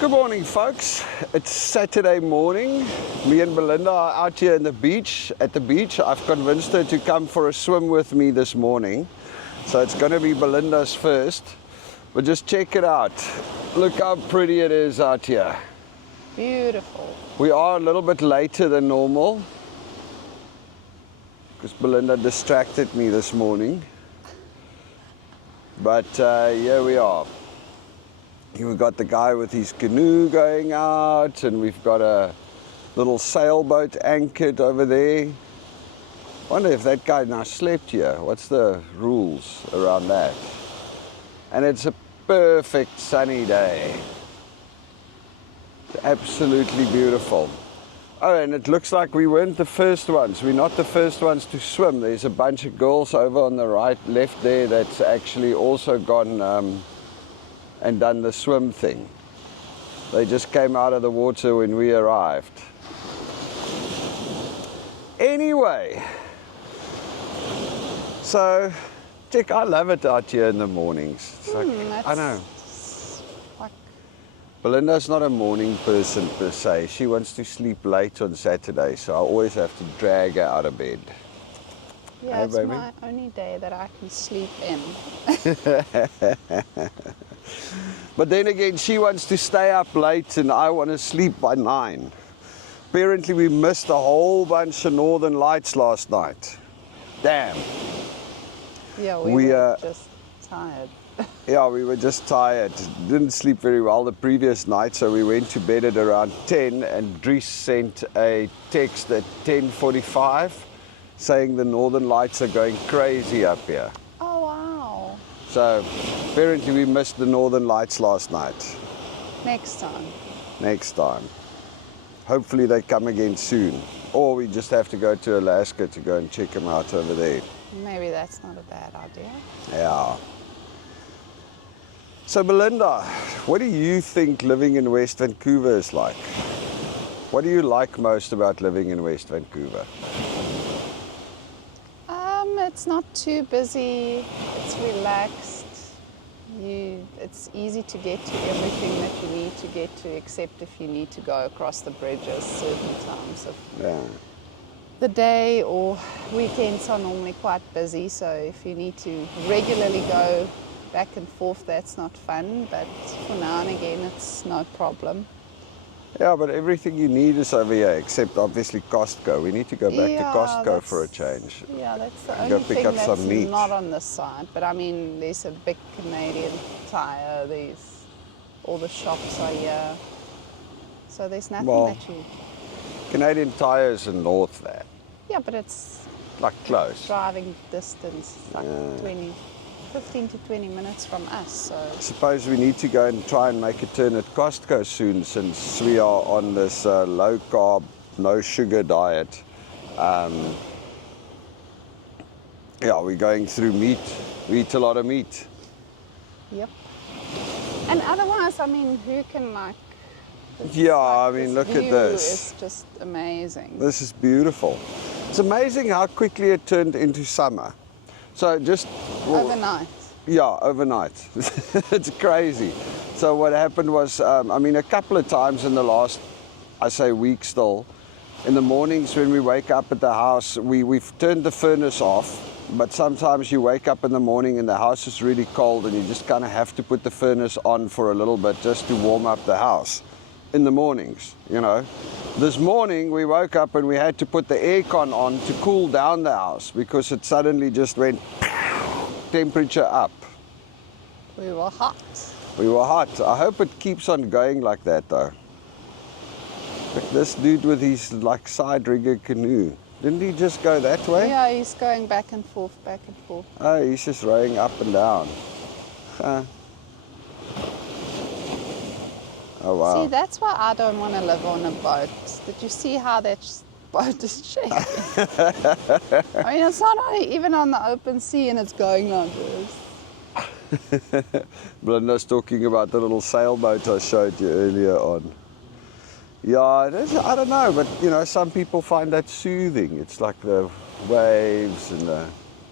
Good morning, folks. It's Saturday morning. Me and Belinda are out here at the beach. I've convinced her to come for a swim with me this morning. So it's going to be Belinda's first. But just check it out. Look how pretty it is out here. Beautiful. We are a little bit later than normal because Belinda distracted me this morning. But here we are. We've got the guy with his canoe going out, and we've got a little sailboat anchored over there. Wonder if that guy now slept here. What's the rules around that? And it's a perfect sunny day. Absolutely beautiful. Oh, and it looks like we weren't the first ones. We're not the first ones to swim. There's a bunch of girls over on the left there that's actually also gone and done the swim thing. They just came out of the water when we arrived. Anyway, so I love it out here in the mornings. It's I know. Like, Belinda's not a morning person per se. She wants to sleep late on Saturday, so I always have to drag her out of bed. yeah, Hey, it's baby. my only day that I can sleep in. But then again, she wants to stay up late and I want to sleep by 9. Apparently we missed a whole bunch of northern lights last night. Damn. Yeah, We, we were just tired. Yeah, we were just tired. Didn't sleep very well the previous night, so we went to bed at around 10 and Dries sent a text at 10:45 saying the northern lights are going crazy up here. Oh, wow. So apparently we missed the northern lights last night. Next time. Next time. Hopefully they come again soon. Or we just have to go to Alaska to go and check them out over there. Maybe that's not a bad idea. Yeah. So Belinda, what do you think living in West Vancouver is like? What do you like most about living in West Vancouver? It's not too busy. It's relaxed. It's easy to get to everything that you need to get to, except if you need to go across the bridges certain times of the day, or weekends are normally quite busy. So if you need to regularly go back and forth, that's not fun. But for now and again, it's no problem. Yeah, but everything you need is over here, except obviously Costco. We need to go back to Costco for a change. Yeah, that's the Go only pick thing up that's some meat. not on this side. But I mean, there's a big Canadian Tire. There's all the shops are here. So there's nothing that you. Canadian Tire is in north there, Yeah, but it's like close. driving distance, like 15 to 20 minutes from us. So I suppose we need to go and try and make a turn at Costco soon, since we are on this low carb, no sugar diet. Yeah, we're going through meat. We eat a lot of meat. yep. And otherwise, I mean, who can like? Yeah, like I mean, this look at view this. It's just amazing. This is beautiful. It's amazing how quickly it turned into summer. So just Overnight. Yeah, overnight. It's crazy. So what happened was, I mean, a couple of times in the last, I say week still, in the mornings when we wake up at the house, we've turned the furnace off, but sometimes you wake up in the morning and the house is really cold and you just kind of have to put the furnace on for a little bit just to warm up the house in the mornings, you know. This morning we woke up and we had to put the aircon on to cool down the house because it suddenly just went temperature up. We were hot. We were hot. I hope it keeps on going like that though. Look, this dude with his like side rigger canoe. Didn't he just go that way? Yeah, he's going back and forth, back and forth. Oh, he's just rowing up and down. Oh wow. See, that's why I don't want to live on a boat. Did you see how that boat is shaking? I mean, it's not even on the open sea and it's going like this. Belinda's talking about the little sailboat I showed you earlier on. Yeah, it is, I don't know, but you know, some people find that soothing. It's like the waves and the...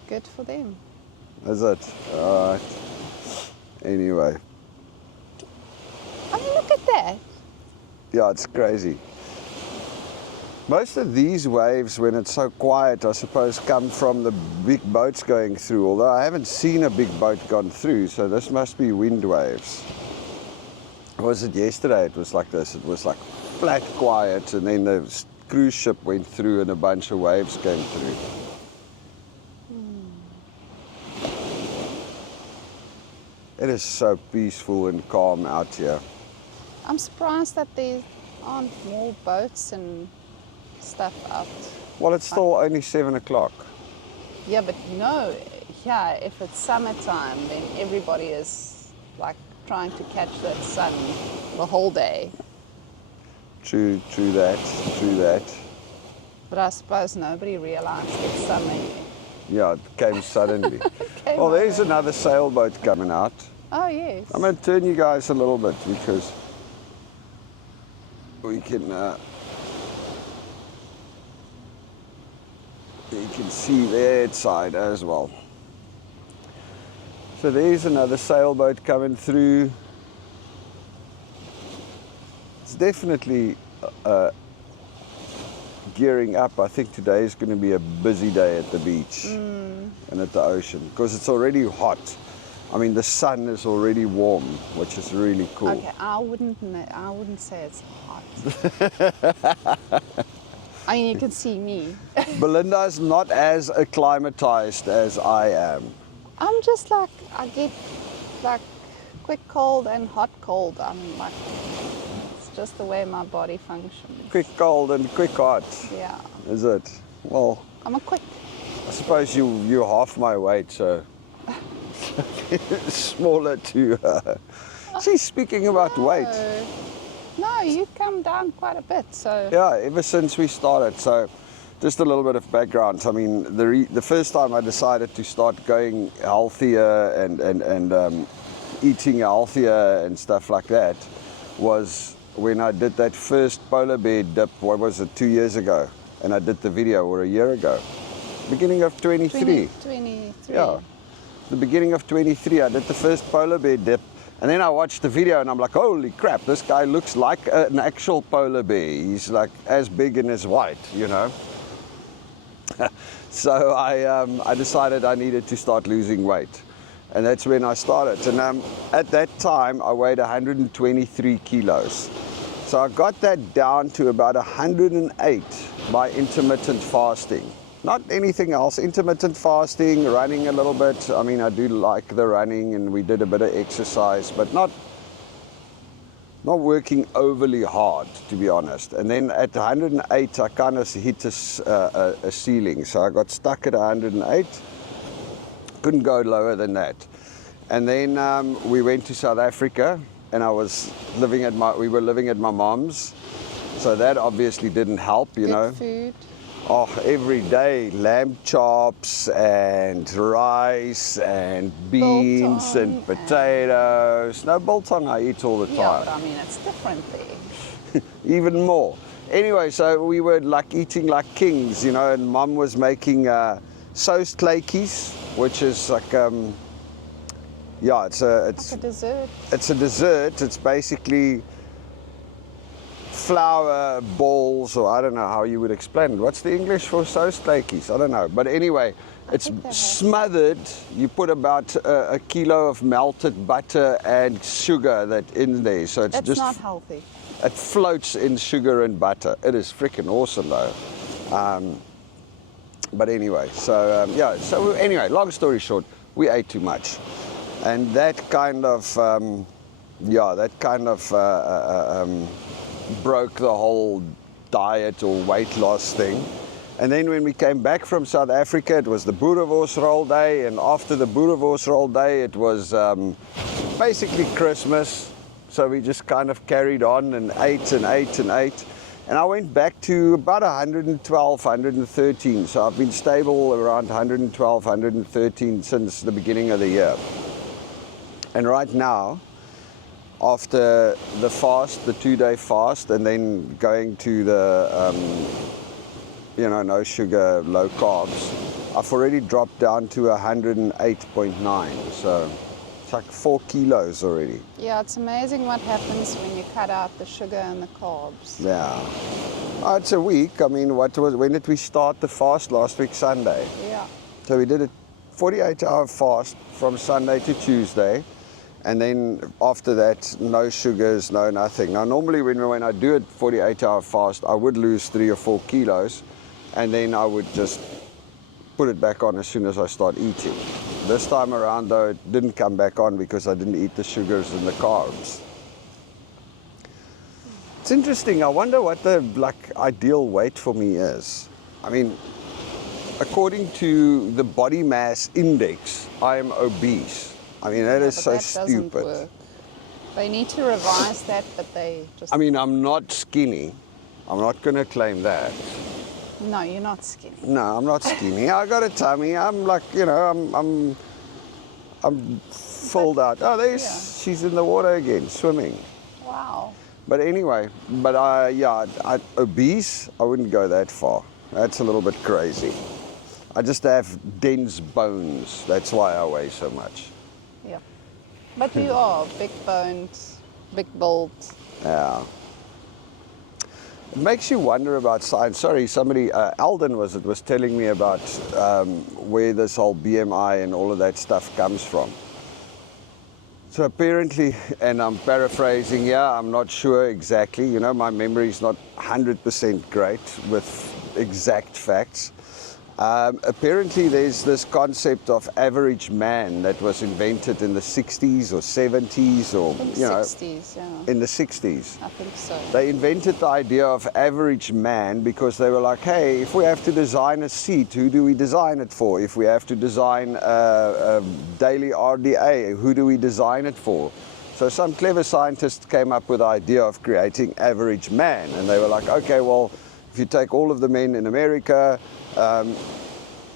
Good for them. Is it? All right. Anyway. I mean, look at that. Yeah, it's crazy. Most of these waves, when it's so quiet, I suppose, come from the big boats going through, although I haven't seen a big boat gone through, so this must be wind waves. Was it yesterday? It was like this. It was like flat quiet, and then the cruise ship went through and a bunch of waves came through. It is so peaceful and calm out here. I'm surprised that there aren't more boats and stuff out. Well, it's still only 7 o'clock. Yeah, but no, yeah, if it's summertime, then everybody is like trying to catch that sun the whole day. True that. But I suppose nobody realized it's summer yet. Yeah, it came suddenly. Came Well, there's over. another sailboat coming out. Oh, yes. I'm going to turn you guys a little bit because we can you can see that side as well. So there's another sailboat coming through. It's definitely gearing up. I think today is going to be a busy day at the beach and at the ocean because it's already hot. I mean, the sun is already warm, which is really cool. Okay, I wouldn't say it's hot. I mean, you can see me. Belinda is not as acclimatized as I am. I'm just like, I get like quick cold and hot cold. I'm like, it's just the way my body functions. Quick cold and quick hot, Yeah, is it? Well, I'm a quick. I suppose you're half my weight, so smaller to. See, speaking about weight, No, you come down quite a bit, so. yeah, ever since we started. So, just a little bit of background. I mean, the first time I decided to start going healthier and eating healthier and stuff like that was when I did that first polar bear dip. What was it, 2 years ago? And I did the video, or a year ago, beginning of 23. 23. Yeah, the beginning of 23, I did the first polar bear dip, and then I watched the video and I'm like, holy crap, this guy looks like an actual polar bear. He's like as big and as white, you know. So I decided I needed to start losing weight, and that's when I started. And at that time, I weighed 123 kilos. So I got that down to about 108 by intermittent fasting. Not anything else, intermittent fasting, running a little bit. I mean, I do like the running, and we did a bit of exercise, but not working overly hard, to be honest. And then at 108, I kind of hit a ceiling. So I got stuck at 108, couldn't go lower than that. And then we went to South Africa, and we were living at my mom's. So that obviously didn't help, you know. Good food. Oh, every day, lamb chops and rice and beans and Biltong potatoes. No, biltong I eat all the time. Yeah, but I mean, it's different there. Even more. Anyway, so we were like eating like kings, you know, and Mum was making soos kleitjies, which is like, yeah, it's Like a dessert. It's a dessert. It's basically flour balls, or I don't know how you would explain it. What's the English for soos kleitjies? I don't know. But anyway, it's think they have smothered. You put about a kilo of melted butter and sugar in there. So it's That's just, not healthy. it floats in sugar and butter. It is freaking awesome though. But anyway, so yeah. So anyway, long story short, we ate too much, and that kind of broke the whole diet or weight loss thing. And then when we came back from South Africa, it was the Boerewors day, and after the Boerewors day, it was basically Christmas. So we just kind of carried on and ate and ate and ate. And I went back to about 112, 113. So I've been stable around 112, 113 since the beginning of the year. And right now, after the fast, the 2-day fast, and then going to the, no sugar, low carbs, I've already dropped down to 108.9. So It's like 4 kilos already. Yeah, it's amazing what happens when you cut out the sugar and the carbs. Yeah. Oh, it's a week. I mean, when did we start the fast? Last week, Sunday. Yeah. So we did a 48-hour fast from Sunday to Tuesday. And then after that, no sugars, no nothing. Now, normally when I do a 48-hour fast, I would lose 3 or 4 kilos. And then I would just put it back on as soon as I start eating. This time around, though, it didn't come back on because I didn't eat the sugars and the carbs. It's interesting. I wonder what the ideal weight for me is. I mean, according to the body mass index, I am obese. I mean, that is so stupid. Doesn't work. They need to revise that, but they just... I mean, I'm not skinny. I'm not going to claim that. No, you're not skinny. No, I'm not skinny. I got a tummy. I'm like, you know, I'm filled out. Oh, she's in the water again, swimming. Wow. But anyway, obese, I wouldn't go that far. That's a little bit crazy. I just have dense bones. That's why I weigh so much. Yeah. But you are big boned, big built. Yeah. It makes you wonder about science. Sorry, somebody, Alden was telling me about where this whole BMI and all of that stuff comes from. So apparently, and I'm paraphrasing, I'm not sure exactly, you know, my memory is not 100% great with exact facts. Apparently there's this concept of average man that was invented in the 60s or 70s or, you know. 60s, yeah. In the 60s. I think so. They invented the idea of average man because they were like, hey, if we have to design a seat, who do we design it for? If we have to design a daily RDA, who do we design it for? So some clever scientists came up with the idea of creating average man. And they were like, okay, well, if you take all of the men in America,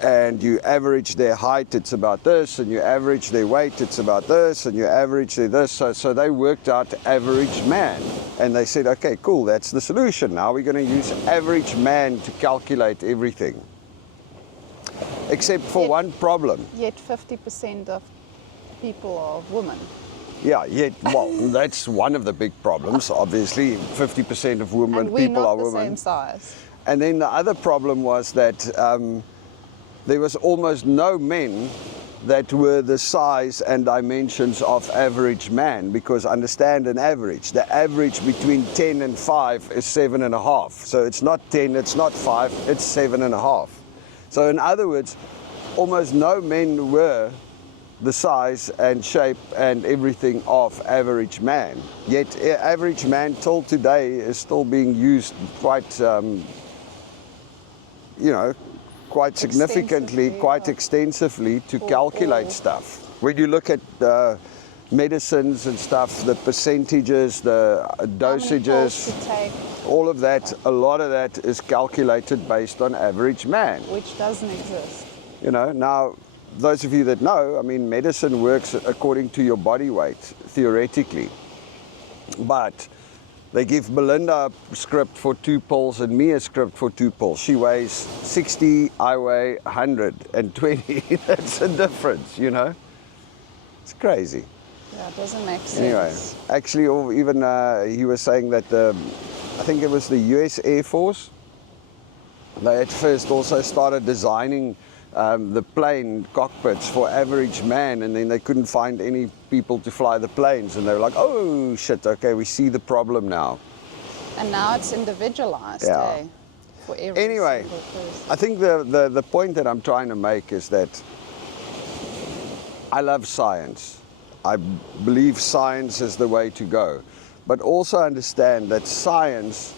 and you average their height, it's about this, and you average their weight, it's about this, and you average their this. So they worked out average man. And they said, okay, cool, that's the solution. Now we're going to use average man to calculate everything. Except for one problem. Yet 50% of people are women. Yeah, well, that's one of the big problems, obviously. 50% of people are women. And we're not the same size. And then the other problem was that there was almost no men that were the size and dimensions of average man, because understand an average. The average between 10 and 5 is 7.5. So it's not 10, it's not 5, it's 7.5. So in other words, almost no men were the size and shape and everything of average man. Yet average man till today is still being used quite, quite significantly, quite extensively to calculate stuff. When you look at medicines and stuff, the percentages, the dosages, all of that, a lot of that is calculated based on average man. Which doesn't exist. You know, now, those of you that know, I mean, medicine works according to your body weight, theoretically. But they give Belinda a script for 2 pills and me a script for 2 pills. She weighs 60, I weigh 120. That's a difference, you know? It's crazy. Yeah, it doesn't make sense. Anyway, actually, even he was saying that I think it was the US Air Force, they at first also started designing the plane cockpits for average man, and then they couldn't find any people to fly the planes, and they were like, oh shit, okay, we see the problem now. And now it's individualized, yeah. For every anyway, single person. I think the point that I'm trying to make is that I love science. I believe science is the way to go, but also understand that science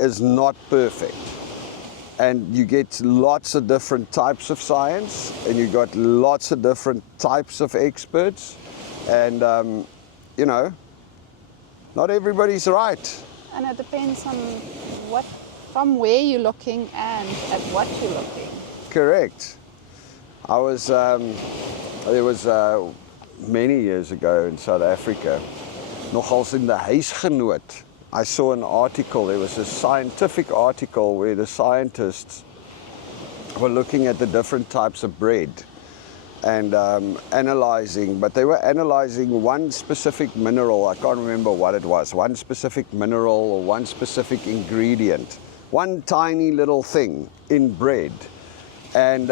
is not perfect. And you get lots of different types of science, and you got lots of different types of experts, and you know, not everybody's right. And it depends on from where you're looking and at what you're looking. Correct. I was there was many years ago in South Africa, nogals in the huisgenoot. I saw an article, there was a scientific article where the scientists were looking at the different types of bread. and analyzing, but they were analyzing one specific mineral. I can't remember what it was, one specific mineral or one specific ingredient, one tiny little thing in bread. And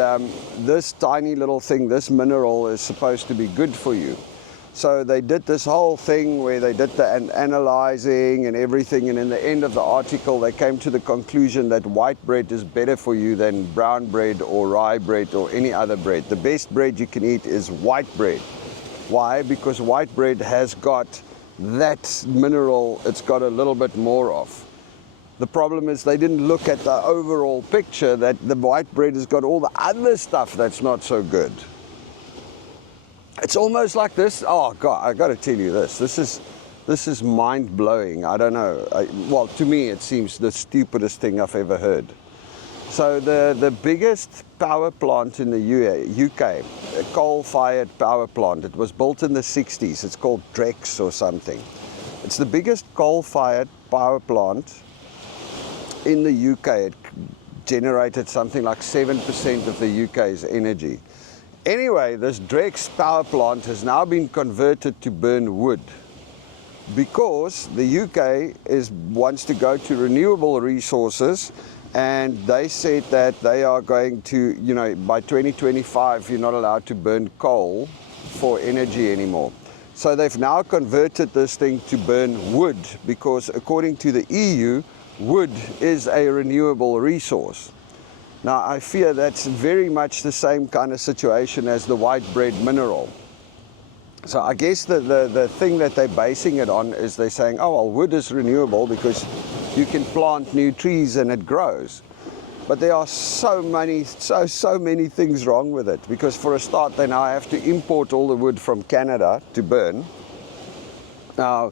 this tiny little thing, this mineral, is supposed to be good for you. So they did this whole thing where they did the analyzing and everything, and in the end of the article they came to the conclusion that white bread is better for you than brown bread or rye bread or any other bread. The best bread you can eat is white bread. Why? Because white bread has got that mineral, it's got a little bit more of. The problem is they didn't look at the overall picture, that the white bread has got all the other stuff that's not so good. It's almost like this. Oh God, I got to tell you this. This is mind-blowing. I don't know. Well, to me, it seems the stupidest thing I've ever heard. So the biggest power plant in the UK, a coal-fired power plant. It was built in the 60s. It's called Drex or something. It's the biggest coal-fired power plant in the UK. It generated something like 7% of the UK's energy. Anyway, this Drex power plant has now been converted to burn wood because the UK wants to go to renewable resources, and they said that they are going to, by 2025 you're not allowed to burn coal for energy anymore. So they've now converted this thing to burn wood because according to the EU, wood is a renewable resource. Now, I fear that's very much the same kind of situation as the white bread mineral. So I guess the thing that they're basing it on is they're saying, oh, well, wood is renewable because you can plant new trees and it grows. But there are so many things wrong with it, because for a start, they now have to import all the wood from Canada to burn. Now,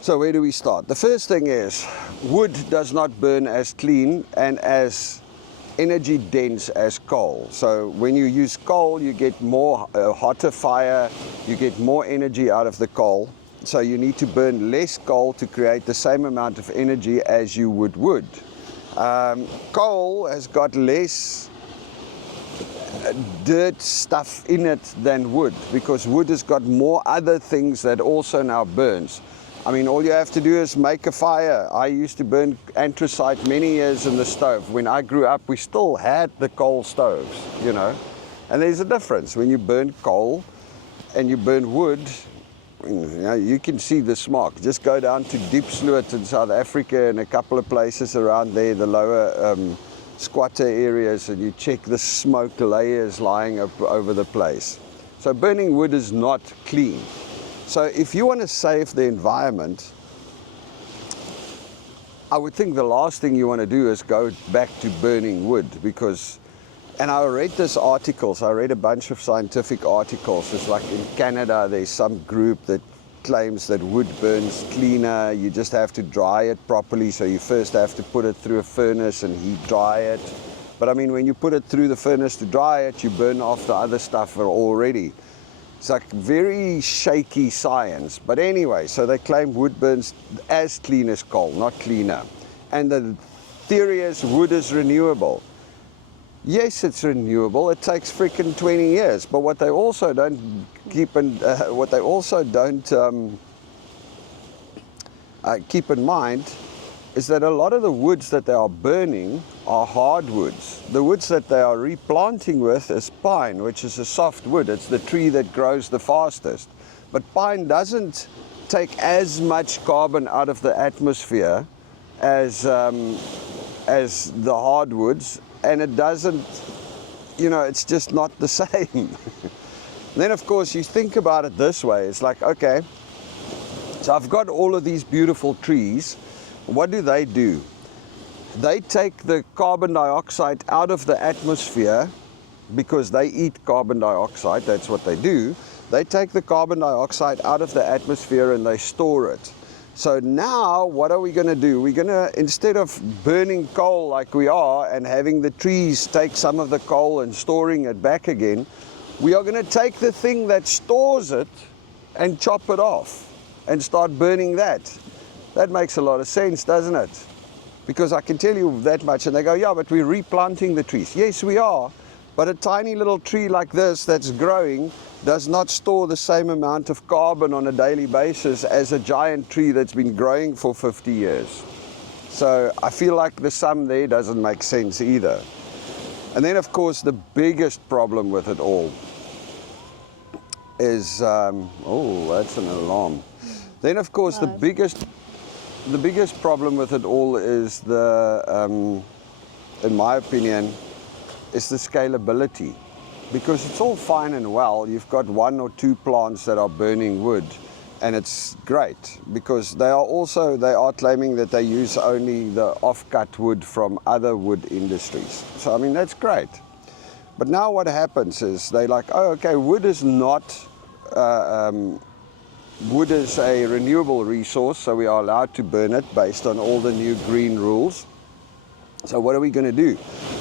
so where do we start? The first thing is, wood does not burn as clean and as energy dense as coal. So when you use coal, you get more hotter fire, you get more energy out of the coal. So you need to burn less coal to create the same amount of energy as you would wood. Coal has got less dirt stuff in it than wood, because wood has got more other things that also now burns. I mean, all you have to do is make a fire. I used to burn anthracite many years in the stove. When I grew up, we still had the coal stoves, And there's a difference. When you burn coal and you burn wood, you can see the smoke. Just go down to Diepsloot in South Africa and a couple of places around there, the lower squatter areas, and you check the smoke layers lying up over the place. So burning wood is not clean. So if you want to save the environment, I would think the last thing you want to do is go back to burning wood, because, and I read this articles, I read a bunch of scientific articles. It's like in Canada, there's some group that claims that wood burns cleaner. You just have to dry it properly. So you first have to put it through a furnace and heat dry it. But I mean, when you put it through the furnace to dry it, you burn off the other stuff already. It's like very shaky science. But anyway, so they claim wood burns as clean as coal, not cleaner. And the theory is wood is renewable. Yes, it's renewable. It takes freaking 20 years. But what they also don't keep in, keep in mind is that a lot of the woods that they are burning are hardwoods. The woods that they are replanting with is pine, which is a soft wood. It's the tree that grows the fastest. But pine doesn't take as much carbon out of the atmosphere as the hardwoods, and it doesn't, it's just not the same. Then, of course, you think about it this way. It's like, okay, so I've got all of these beautiful trees. What do? They take the carbon dioxide out of the atmosphere because they eat carbon dioxide. That's what they do. They take the carbon dioxide out of the atmosphere and they store it. So now what are we going to do? We're going to, instead of burning coal like we are and having the trees take some of the coal and storing it back again, we are going to take the thing that stores it and chop it off and start burning that. That makes a lot of sense, doesn't it? Because I can tell you that much, and they go, yeah, but we're replanting the trees. Yes, we are, But a tiny little tree like this that's growing does not store the same amount of carbon on a daily basis as a giant tree that's been growing for 50 years. So I feel like the sum there doesn't make sense either. And then of course the biggest problem with it all is, oh, that's an alarm. Then of course the biggest problem with it all is in my opinion, is the scalability. Because it's all fine and well, you've got 1 or 2 plants that are burning wood, and it's great because they are claiming that they use only the off-cut wood from other wood industries. So I mean, that's great. But now what happens is they're like, oh, okay, wood is a renewable resource, so we are allowed to burn it based on all the new green rules. So what are we going to do?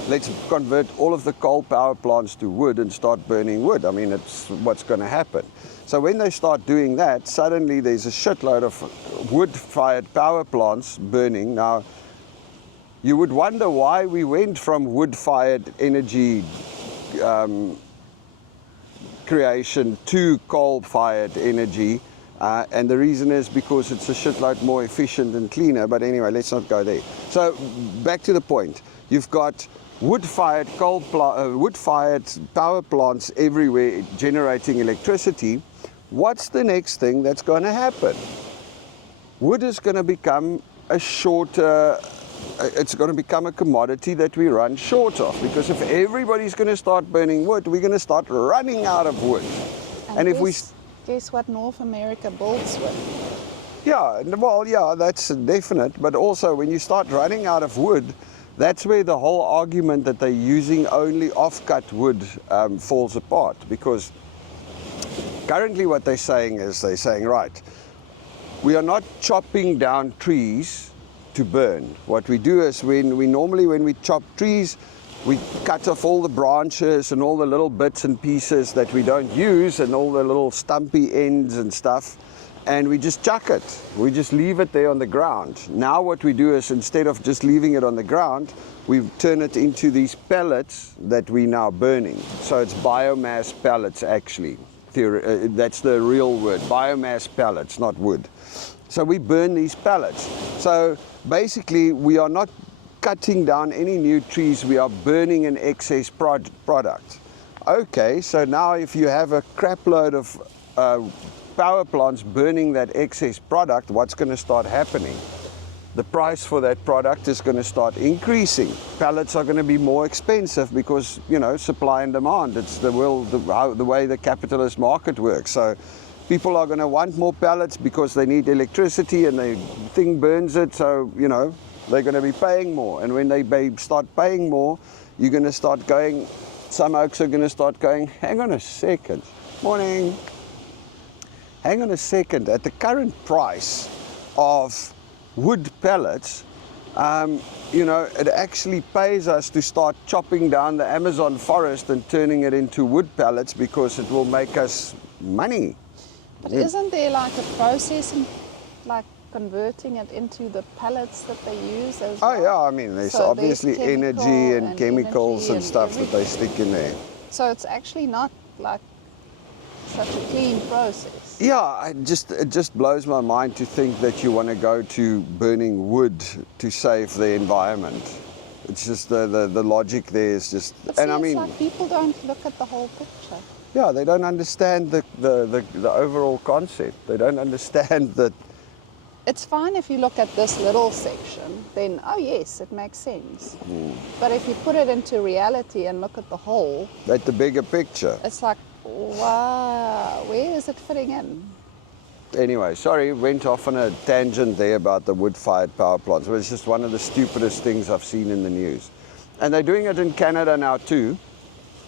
Let's convert all of the coal power plants to wood and start burning wood. I mean, it's what's going to happen. So when they start doing that, suddenly there's a shitload of wood-fired power plants burning. Now, you would wonder why we went from wood-fired energy creation to coal-fired energy. And the reason is because it's a shitload more efficient and cleaner. But anyway, let's not go there. So back to the point. You've got wood-fired power plants everywhere generating electricity. What's the next thing that's going to happen? Wood is going to become it's going to become a commodity that we run short of. Because if everybody's going to start burning wood, we're going to start running out of wood. And guess what North America builds with? Yeah, well, yeah, that's definite. But also, when you start running out of wood, that's where the whole argument that they're using only off-cut wood falls apart. Because currently what they're saying is, right, we are not chopping down trees to burn. What we do is when we chop trees, we cut off all the branches and all the little bits and pieces that we don't use and all the little stumpy ends and stuff, and we just chuck it. We just leave it there on the ground. Now what we do is, instead of just leaving it on the ground, we turn it into these pellets that we're now burning. So it's biomass pellets actually. That's the real word, biomass pellets, not wood. So we burn these pellets. So basically we are not cutting down any new trees, we are burning an excess product. Okay, so now if you have a crap load of power plants burning that excess product, what's going to start happening? The price for that product is going to start increasing. Pellets are going to be more expensive because, you know, supply and demand. It's the way the capitalist market works. So people are going to want more pellets because they need electricity and the thing burns it, so, you know, they're going to be paying more. And when they start paying more, you're going to start going, some oaks are going to start going, hang on a second, morning, hang on a second, at the current price of wood pellets, you know, it actually pays us to start chopping down the Amazon forest and turning it into wood pellets because it will make us money. But isn't there like a process in, like, converting it into the pellets that they use as well? Oh yeah, I mean, there's obviously energy and chemicals and stuff that they stick in there. So it's actually not like such a clean process. Yeah, it just blows my mind to think that you want to go to burning wood to save the environment. It's just the logic there is just, But and see, I mean, it's like people don't look at the whole picture. yeah, they don't understand the overall concept. They don't understand that. It's fine if you look at this little section, then, oh yes, it makes sense. But if you put it into reality and look at the whole, At the bigger picture. it's like, wow, where is it fitting in? Anyway, sorry, went off on a tangent there about the wood-fired power plants. But it's just one of the stupidest things I've seen in the news. And they're doing it in Canada now too.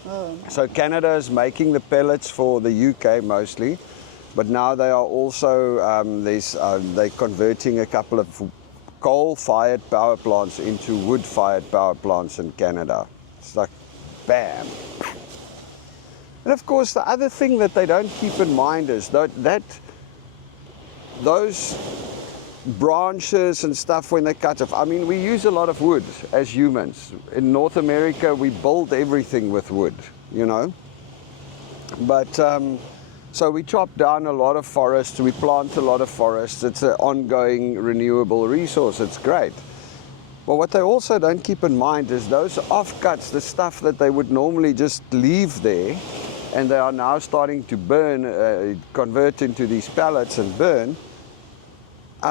Oh. So Canada is making the pellets for the UK mostly. But now they are also, they're converting a couple of coal-fired power plants into wood-fired power plants in Canada. It's like, bam. And of course, the other thing that they don't keep in mind is that those branches and stuff when they cut off. I mean, we use a lot of wood as humans. In North America, we build everything with wood, you know. But so we chop down a lot of forests, we plant a lot of forests. It's an ongoing renewable resource. It's great. But what they also don't keep in mind is those offcuts, the stuff that they would normally just leave there, and they are now starting to burn, convert into these pellets and burn.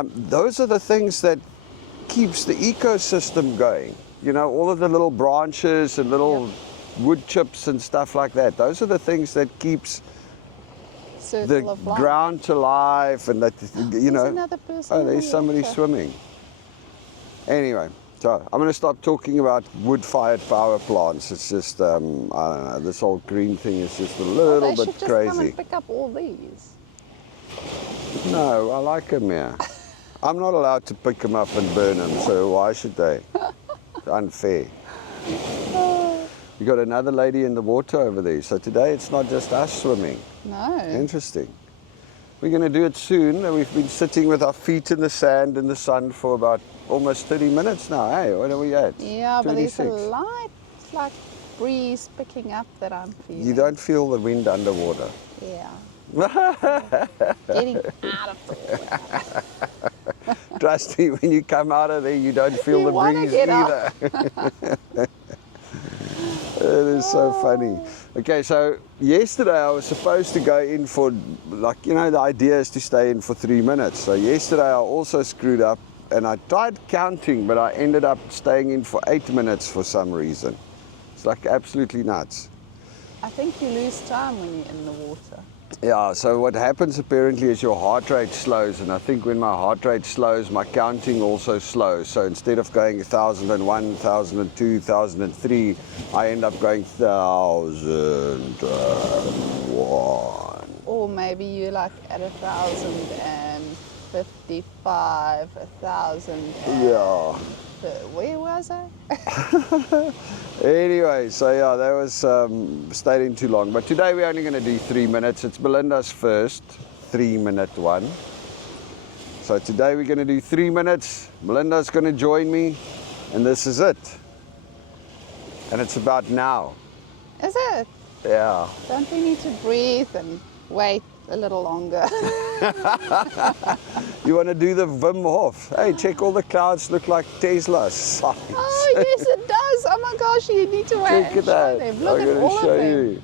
Those are the things that keeps the ecosystem going. You know, all of the little branches and little wood chips and stuff like that. Those are the things that keeps the ground alive, and that, you know. Another person. Oh, there's somebody swimming. Anyway, so I'm going to stop talking about wood-fired power plants. It's just, I don't know, this whole green thing is just a little bit crazy. They should just come and pick up all these. No, I like them here. I'm not allowed to pick them up and burn them, so why should they? It's unfair. You got another lady in the water over there, so today it's not just us swimming. No. Interesting. We're going to do it soon. We've been sitting with our feet in the sand in the sun for about almost 30 minutes now. Hey, what are we at? Yeah, 26. but there's a light, like, breeze picking up that I'm feeling. You don't feel the wind underwater. Yeah. Getting out of the water. Trust me, when you come out of there, you don't feel the breeze either. It is so funny. Okay, so yesterday I was supposed to go in for, like, you know, the idea is to stay in for 3 minutes. So yesterday I also screwed up, and I tried counting, but I ended up staying in for 8 minutes for some reason. It's like absolutely nuts. I think you lose time when you're in the water. Yeah, so what happens apparently is your heart rate slows, and I think when my heart rate slows, my counting also slows. So instead of going 1001, 1002, 1003, I end up going 1001. Or maybe you're like at 1055, 1000. Yeah. Where was I? Anyway, so yeah, that was stayed in too long. But today we're only going to do 3 minutes. It's Belinda's first 3-minute one. So today we're going to do 3 minutes. Belinda's going to join me, and this is it. And it's about now. Is it? Yeah. Don't we need to breathe and wait a little longer? You want to do the Wim Hof? Hey, check, all the clouds look like Tesla signs. Oh, yes, it does. Oh my gosh, you need to wait Check and it show out. them. Look I'm at all going to of show them. you.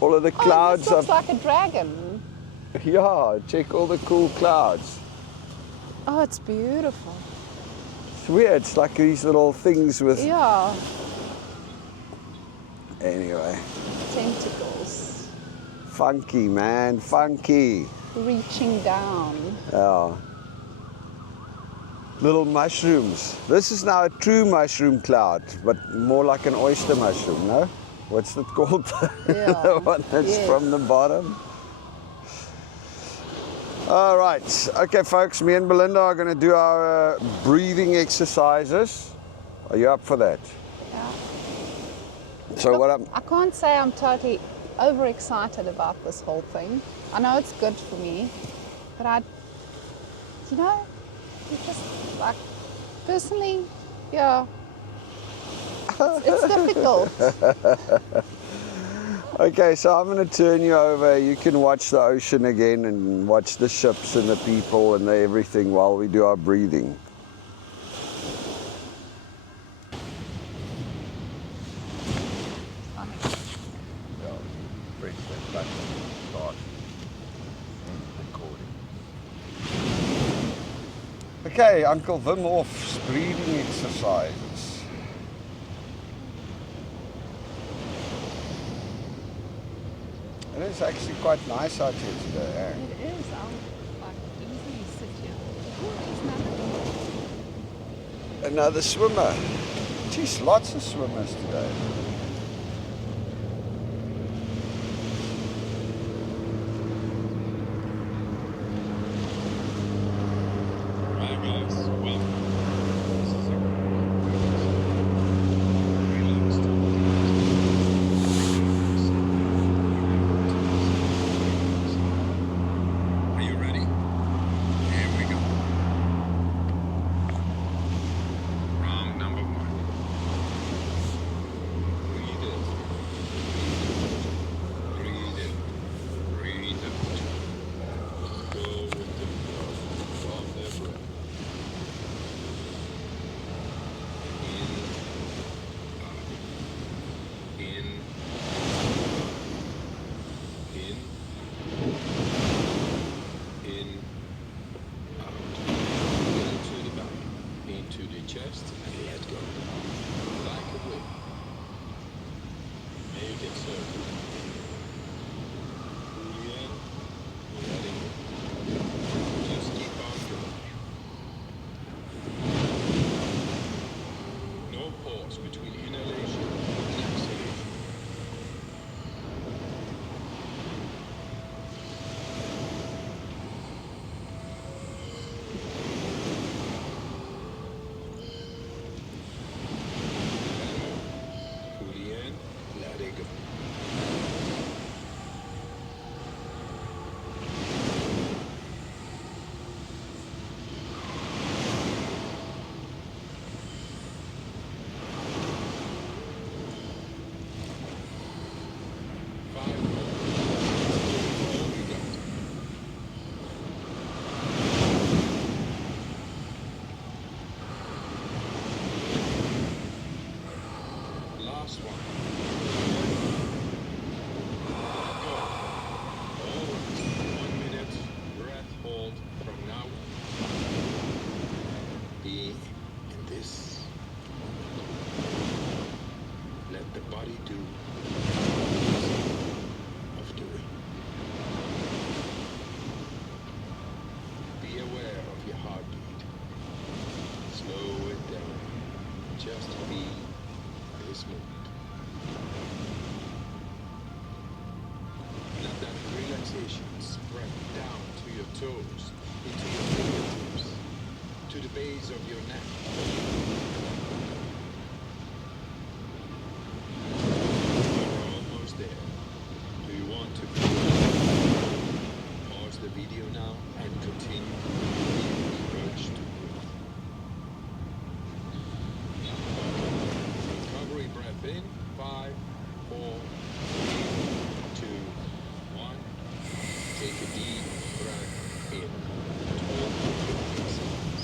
All of the Oh, clouds this looks are. like a dragon. Yeah, check all the cool clouds. Oh, it's beautiful. It's weird. It's like these little things with. Yeah, Anyway, tentacles funky, man, funky. reaching down. Yeah. Little mushrooms. This is now a true mushroom cloud, but more like an oyster mushroom, no? What's it called? Yeah. The one that's Yes. from the bottom. All right. Okay, folks, me and Belinda are going to do our breathing exercises. Are you up for that? Yeah. So what I'm... I can't say I'm totally overexcited about this whole thing. I know it's good for me, but you know, it's just like, personally, yeah, it's difficult. Okay, so I'm going to turn you over. You can watch the ocean again and watch the ships and the people and the everything while we do our breathing. Okay, Uncle Wim Hof's breathing exercises. It is actually quite nice out here today, eh? It is. I'll like easily sit here. Another swimmer. Geez, lots of swimmers today. Right, guys, welcome. This is Are you ready? Here we go. chest and let go. Like a whip. Make it circle. Pull in, letting go. Just keep on going. No pause between inhalation and exhalation. Fully in, let it go. Five more. All you got. Last one. Go. All right. 1 minute. Breath hold from now. Be in this moment. Let the body do of doing. Be aware of your heartbeat. Slow it down. Just be this moment. Let that relaxation spread down to your toes, into your fingertips, to the base of your neck. You're almost there. Do you want to pause the video now and continue feeling the urge to breathe? Recovery breath in. 5, 4, 3, 2, 1. Take a deep breath in. 12 to 15 seconds.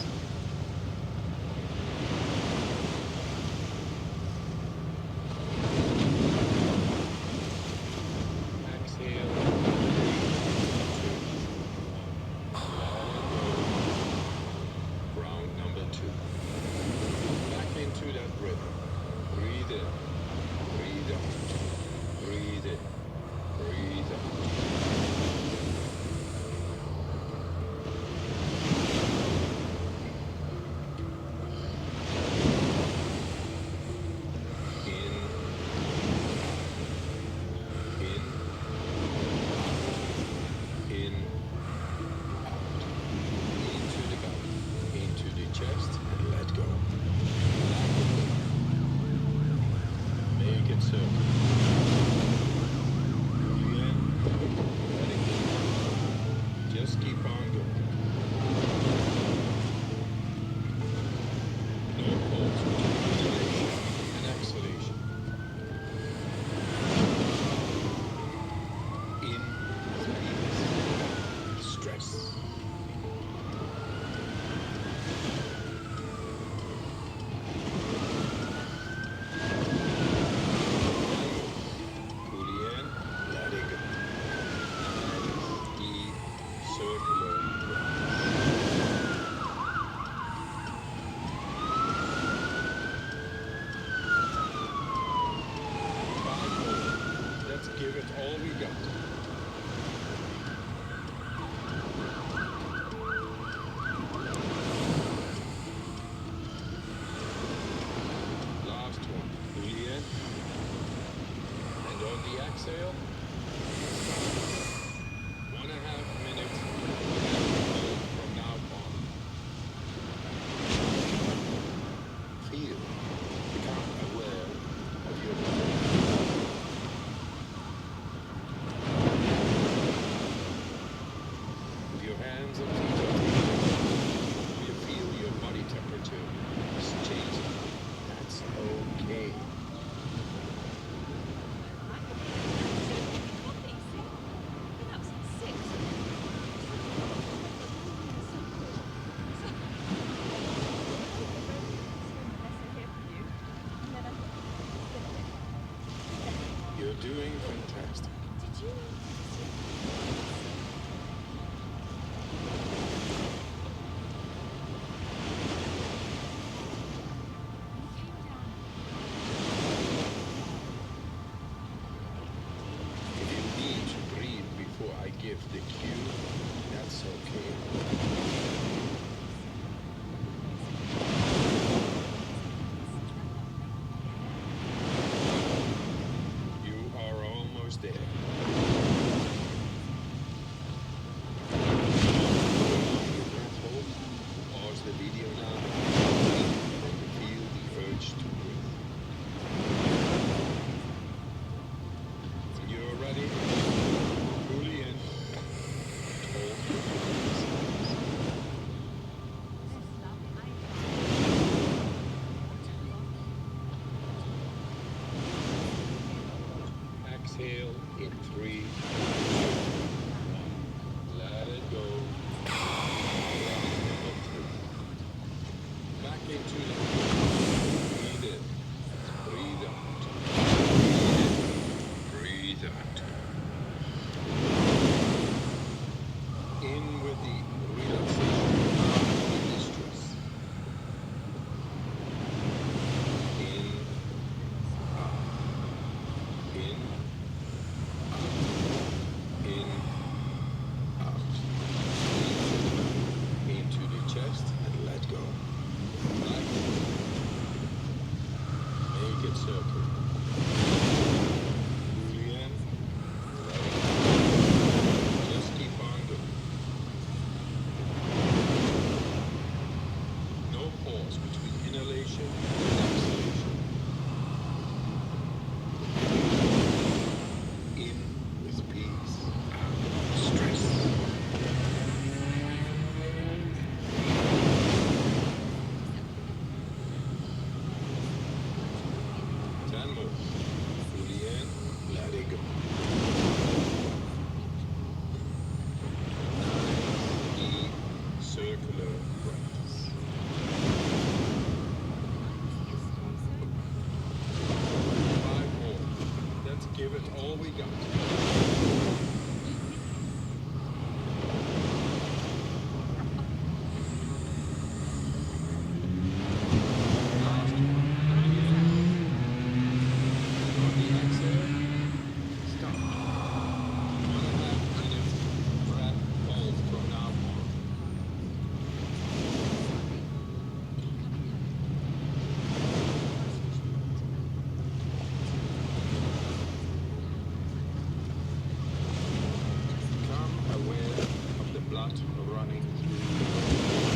flowing through your heart.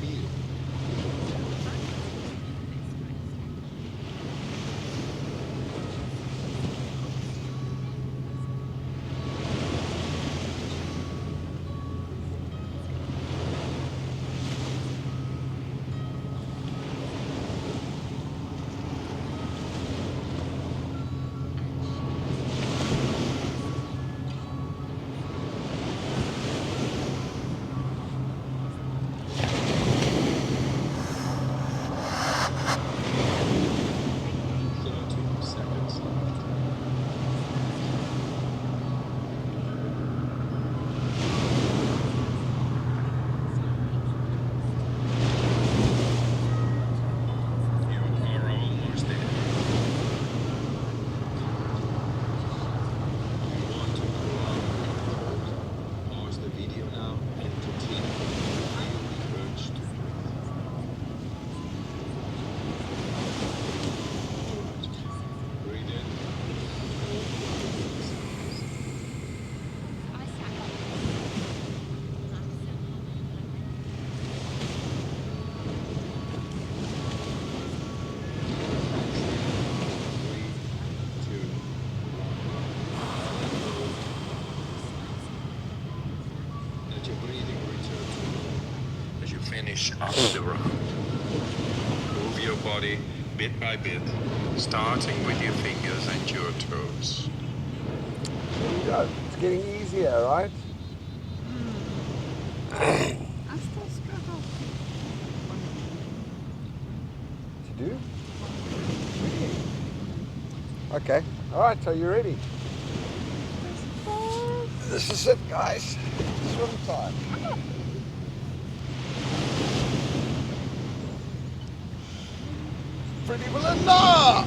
Feel. Finish up the round. Move your body bit by bit, starting with your fingers and your toes. There you go. It's getting easier, right? I still struggle. To do? Okay. All right. So you ready? This is it, guys. Swim time. Pretty Belinda!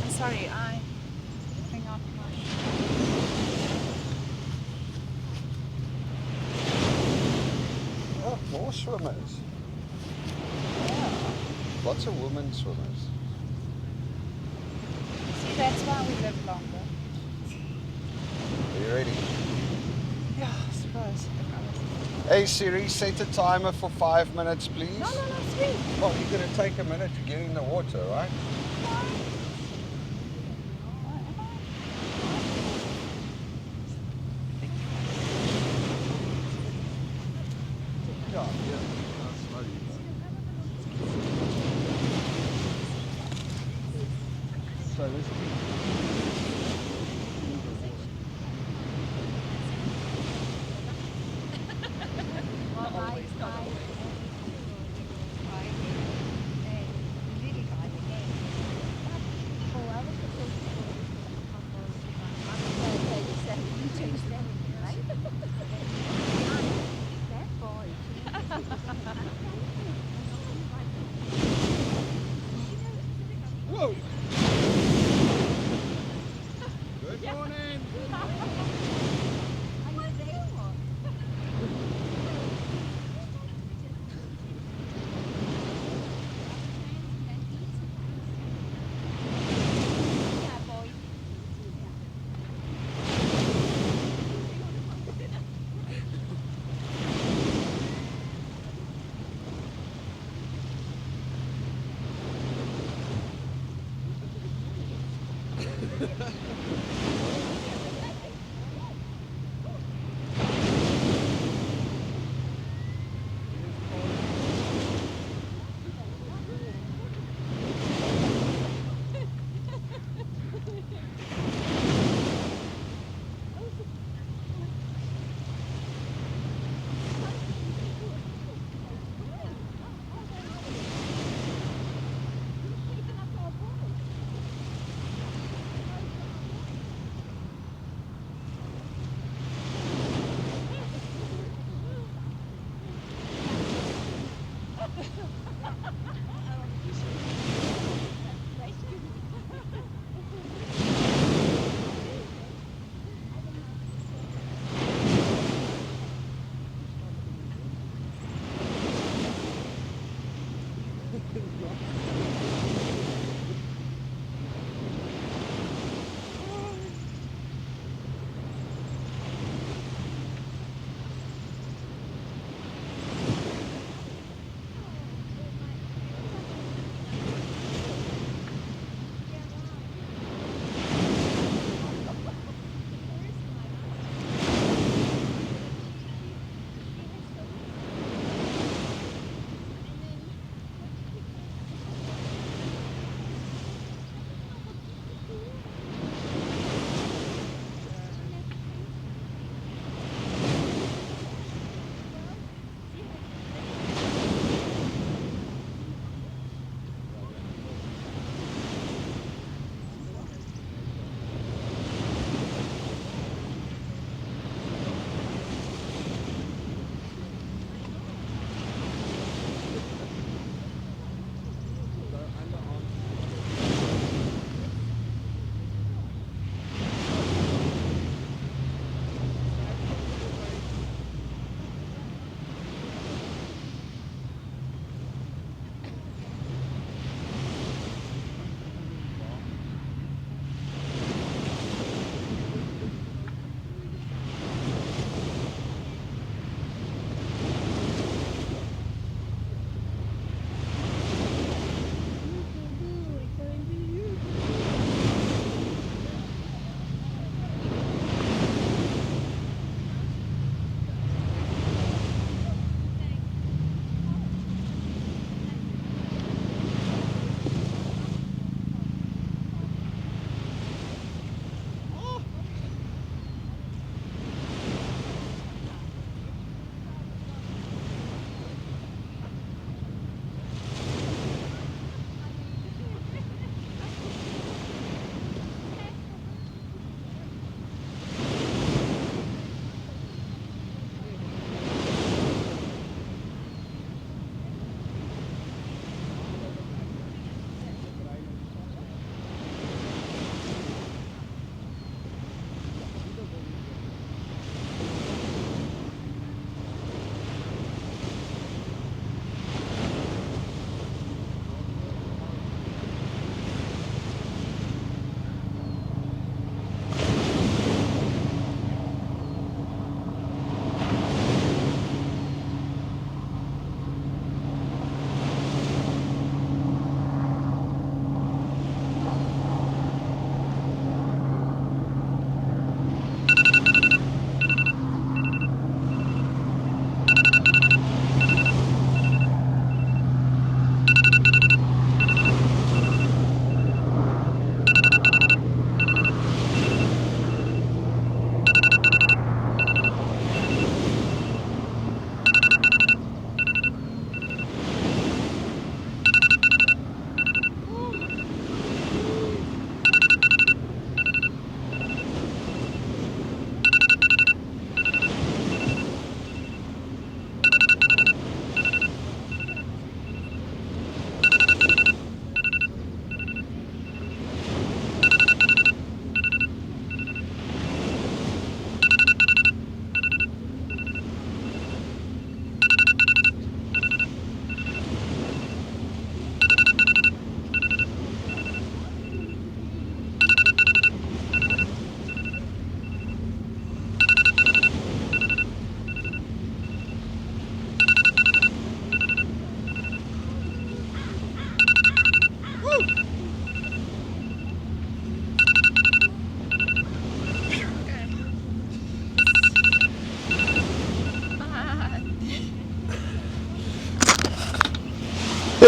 I'm sorry, I bring out my... Oh, more swimmers. Lots of women swimmers. See, that's why we live longer. Are you ready? Yeah, I suppose. Hey Siri, set a timer for 5 minutes, please. No, 3. Well, you're going to take a minute to get in the water, right? Yeah, So this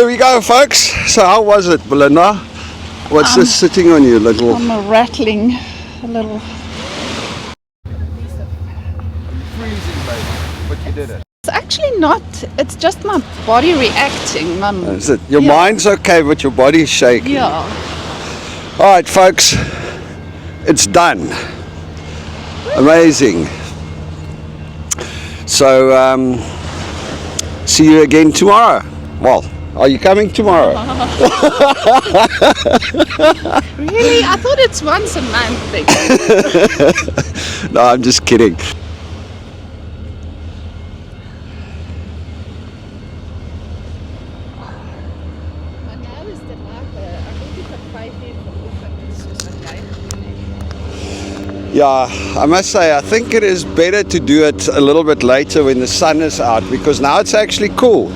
Here we go, folks. So how was it, Belinda? What's this sitting on you, little? I'm rattling a little. Freezing, baby. But you did it. It's actually not, it's just my body reacting. Is it? Your mind's okay, but your body's shaking. Yeah. All right, folks. It's done. Amazing. So, see you again tomorrow. Well, are you coming tomorrow? Really? I thought it's once a month thing. No, I'm just kidding. Yeah, I must say, I think it is better to do it a little bit later when the sun is out, because now it's actually cool.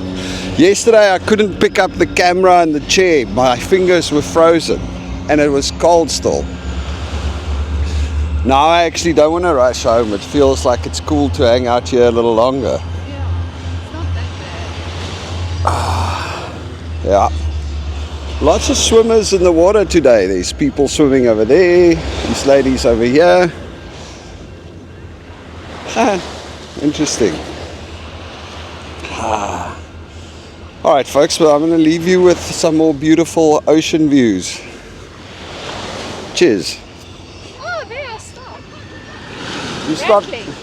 Yesterday I couldn't pick up the camera and the chair. My fingers were frozen and it was cold still. Now I actually don't want to rush home. It feels like it's cool to hang out here a little longer. Yeah, it's not that bad. Yeah. Lots of swimmers in the water today. There's people swimming over there. These ladies over here. Interesting. All right, folks, well, I'm going to leave you with some more beautiful ocean views. Cheers. Oh, there I stopped. You stopped. Rattling.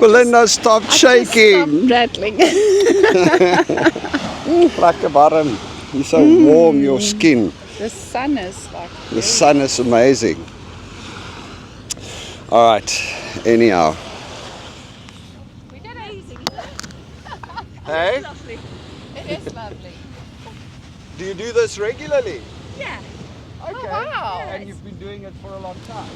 Belinda, stop shaking. Stopped rattling. Lekker warm. You're so warm, your skin. The sun is like... The sun is amazing. All right, anyhow. We did amazing. Hey? Lovely. It is lovely. Do you do this regularly? Yeah. Okay. Oh, wow. And you've been doing it for a long time.